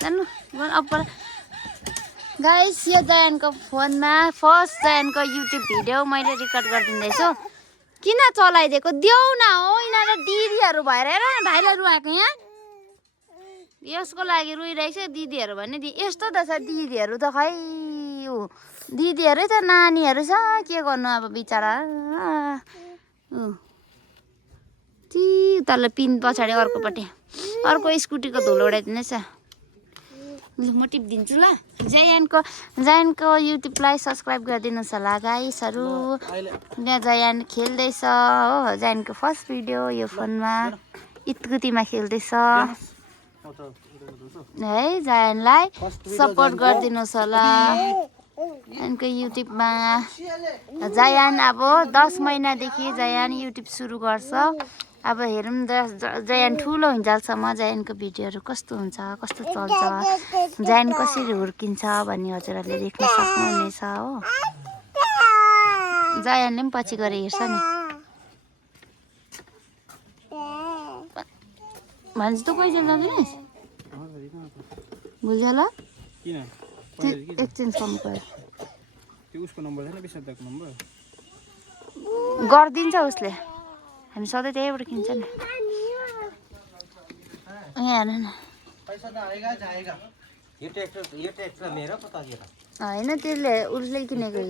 जानु अब गाइस यो जयानको फोनमा फर्स्ट जयानको युट्युब भिडियो मैले रेकर्ड गरिदिँदैछु किन चलाइदिएको देऊ न हो यिनीहरू दिदीहरू भएर हेर भाइलाई रुवाएको यहाँ यसको लागि रुइरहेको छ दिदीहरू भने यस्तो त छ दिदीहरू त खै दिदीहरू त नानीहरू छ के गर्नु अब बिचरा ती उताले पिन पछाडि अर्कोपट्टि अर्को स्कुटीको धुलो उडाइदिँदैछ म टिपिदिन्छु ल जयानको युट्युबलाई सब्सक्राइब गरिदिनुहोस् होला गाइसहरू यहाँ जयान खेल्दैछ हो जयानको फर्स्ट भिडियो यो फोनमा इतकुतीमा खेल्दैछ है जयानलाई सपोर्ट गरिदिनुहोस् होला जयानको युट्युबमा जयान अब 10 महिनादेखि जयान युट्युब सुरु गर्छ अब हेरौँ जयान ठुलो हुन्जेलसम्म जयानको भिडियोहरू कस्तो हुन्छ कस्तो चल्छ जयान कसरी हुर्किन्छ भन्ने हजुरहरूले देख्न सक्नुहुनेछ हो जयानले पनि पछि गएर हेर्छ नि भन्छ त पैसा जाँदैनस् बुझ्यो ल एक्सचेन्ज गर्नु पर्यो गरिदिन्छ उसले हामी सधैँ त्यहीबाट किन्छ नि यहाँ हेर्नु न होइन त्यसले उसले किनेको